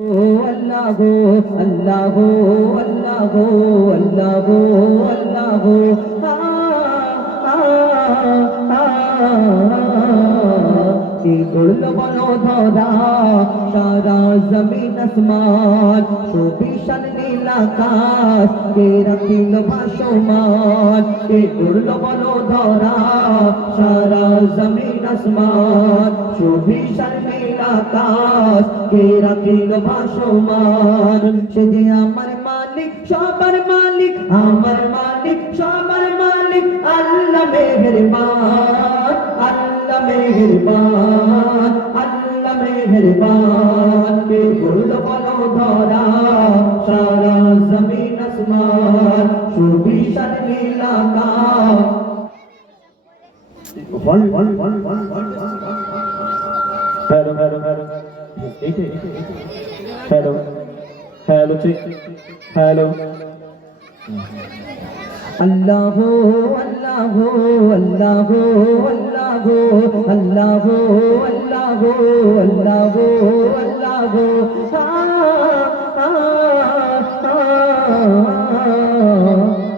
আল্লাহ আল্লাহ আল্লাহ আল্লাহ আল্লাহ কি করল বলো ধরা? সারা জমিন আসমান, সুবিশাল নীল আকাশ, কে রাখিল ভাসমান? কে করল বলো সারা জমিন আসমান, সুবিশাল নীল আকাশ, কে রাখিল ভাসমান? সে যে আমার মালিক, সবার মালিক, আমার মালিক, সবার মালিক, আল্লাহ মেহেরবান আল্লাহ মেহেরবান আল্লাহ মেহেরবান। কে বলল, বলো ধরা, সারা জমিন আসমান, সুবিশাল নীল আকাশ। বল বল বল। Hello check hello Allah Allah Allah Allah Allah Allah Allah Allah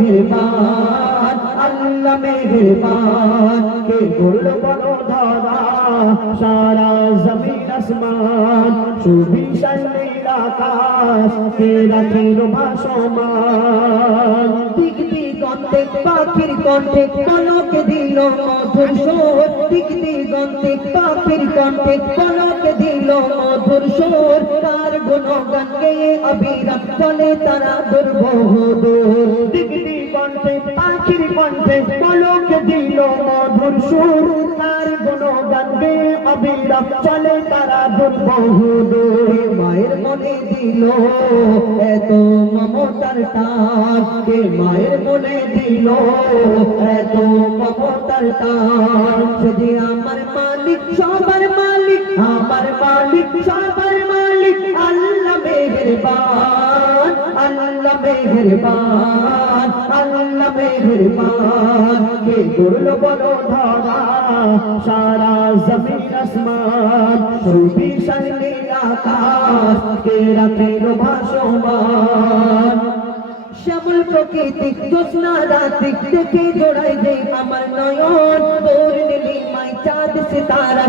মেহেরবান, আল্লাহ মেহেরবান, কে করল বড় ধরা সারা জমিন আসমান সুবিশাল আকাশ, কে রাখিল ভাসমান? পাখির কণ্ঠে দিল মধুর সোর। পাখির কণ্ঠে দিল মধুর সোর। তার অবিরাম তারা দুর্বহদূর। দিক দিগন্তে পাখির কণ্ঠে পলকে দিল মধুর সুর। তার গুণগান গেয়ে অবিরাম চলে তারা দুর্বহদূর মায়ের মনে দিল এত মমতার টান কে মায়ের মনে দিল এত মমতার টান সে যে আমার মালিক, সবার মালিক, আমার মালিক, সবার মালিক, আল্লাহ মেহেরবান। মেহেরবান আল্লাহ মেহেরবান কে করল বলো ধরা? সারা জমিন আসমান সুবিশাল নীল আকাশ, কে রাখিল ভাসমান? শ্যামল প্রকৃতি জ্যোৎস্না রাতি দেখে জোড়াই দে আমার নয়ন, তোর নীলিমাই চাঁদ সিতারা।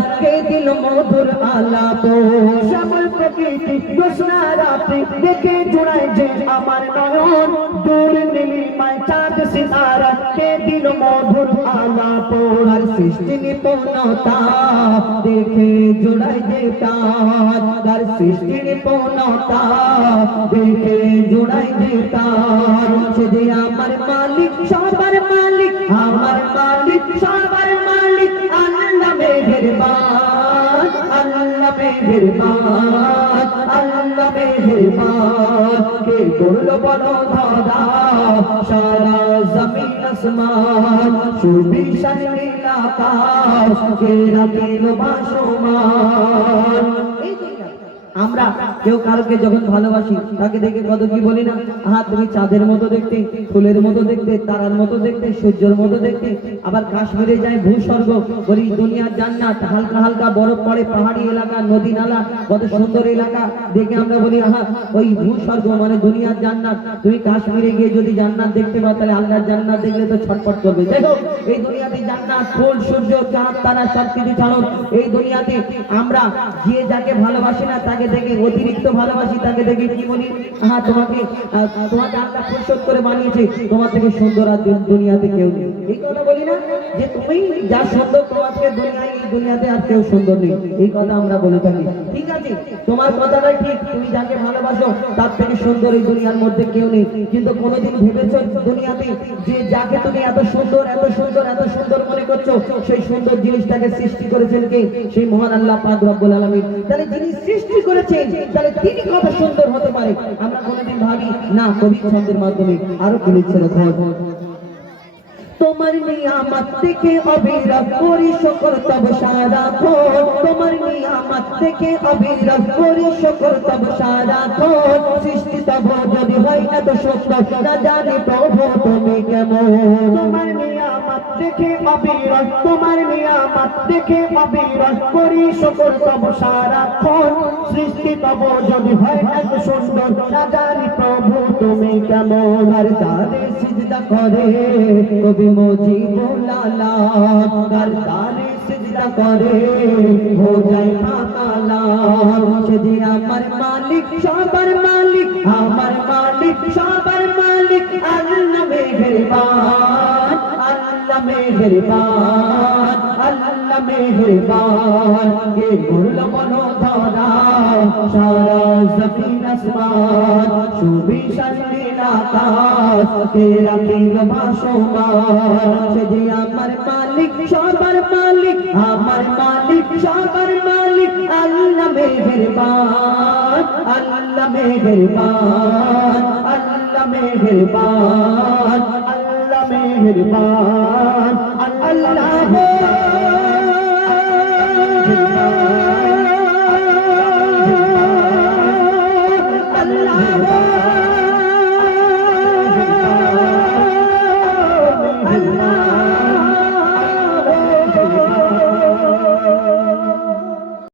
মধুর আলাপ। শ্যামল প্রকৃতি জ্যোৎস্না রাতি দেখে জোড়াই দে আমার নয়ন। তোর নীলিমাই চাঁদ সিতারা কে দিল মধুর আলাপ? আর সৃষ্টি নিপুণতা দেখে জোড়াই দে তার তার সৃষ্টি নিপুণতা দেখে জোড়াই দে তার সে আমার মালিক, সবার মালিক, আমার মালিক সবার মেহেরবান সারা জমিন আসমান সুবিশাল নীল আকাশ কে রাখিল দুনিয়া আমরা কেউ কারোকে যখন ভালোবাসি, তাকে দেখে কত কি বলি না? আহা, তুমি চাঁদের মতো দেখতে, ফুলের মতো দেখতে, তারার মতো দেখতে, সূর্যের মতো দেখতে, আবার কাশ্মীরে যায় ভূস্বর্গ, বলি দুনিয়ার জান্নাত, হালকা হালকা বরফ পড়ে পাহাড়ি এলাকা, নদী নালা, কত সুন্দর এলাকা। দেখে আমরা বলি, আহা, ওই ভূস্বর্গ মানে দুনিয়ার জান্নাত। তুমি কাশ্মীরে গিয়ে যদি জান্নাত দেখতে পাও, তাহলে আল্লাহর জান্নাত দেখলে তো ছটফট করবে। দেখো এই দুনিয়াতে জান্নাত, ফুল, সূর্য, চাঁদ, তারা সব কিছু ছাড়ো এই দুনিয়াতে আমরা যে যাকে ভালোবাসি না, তাকে দেখে অতিরিক্ত ভালোবাসি, তাকে দেখে কি বলি? হ্যাঁ তোমাকে তোমাকে আল্লাহ পরিশোধ করে বানিয়েছে, তোমার থেকে সুন্দর আর দুনিয়াতে কেউ নেই। এই কথা বলি না যে তুমি যা সুন্দর তোমাকে দুনিয়ায়, এই দুনিয়াতে আর কেউ সুন্দর নেই। এই কথা আমরা বলে থাকি। ঠিক আছে, তোমার কথাটাই ঠিক। তুমি যাকে ভালোবাসো, তার থেকে সুন্দর এই দুনিয়ার মধ্যে কেউ নেই। কিন্তু কোনোদিন ভেবেছো দুনিয়াতে যে যাকে তুমি এত সুন্দর এত সুন্দর এত সুন্দর মনে করছ, সেই সুন্দর জিনিসটাকে সৃষ্টি করেছেন কে? সেই মহান আল্লাহ পাক রব্বুল আলামিন। তাহলে যিনি সৃষ্টি করেছেন, তাহলে তিনি কত সুন্দর হতে পারে? আমরা কোনোদিন ভাবি, না, কবি ছন্দের মাধ্যমে আরও কি লিখছে তোমার নিয়ামত থেকে অবিরত করি, শুকর তব সারা খোর তোমার নিয়ামত থেকে অবিরত করি, শুকর তব সারা খোর সৃষ্টি তব যদি হয় না তো সত্য, না জানি প্রভু তুমি কেমন। তোমার দেখে অবিরত, তোমার নিয়ামত দেখে অবিরত করি শুকর তব সারাক্ষণ। সৃষ্টি তব যদি হয় এত সুন্দর না জানি প্রভু তুমি কেমন? আর তারে সিজদা করে কবি মুজিবুল্লাহ আর তারে সিজদা করে হো যায় ফাতালা সে যে আমার মালিক, সবার মালিক, আমার মালিক, সবার মালিক, আল্লাহ মেহেরবান। মেহেরবান, আল্লাহ মেহেরবান, কে করল মনোধরা, সারা জমিন আসমান, সুবিশাল নীল আকাশ, কে রাখিল ভাসমান, সে যে আমার মালিক, সবার মালিক, আমার মালিক, সবার মালিক, আল্লাহ মেহেরবান আল্লাহ মেহেরবান আল্লাহ মেহেরবান আল্লাহ মেহেরবান। আল্লাহ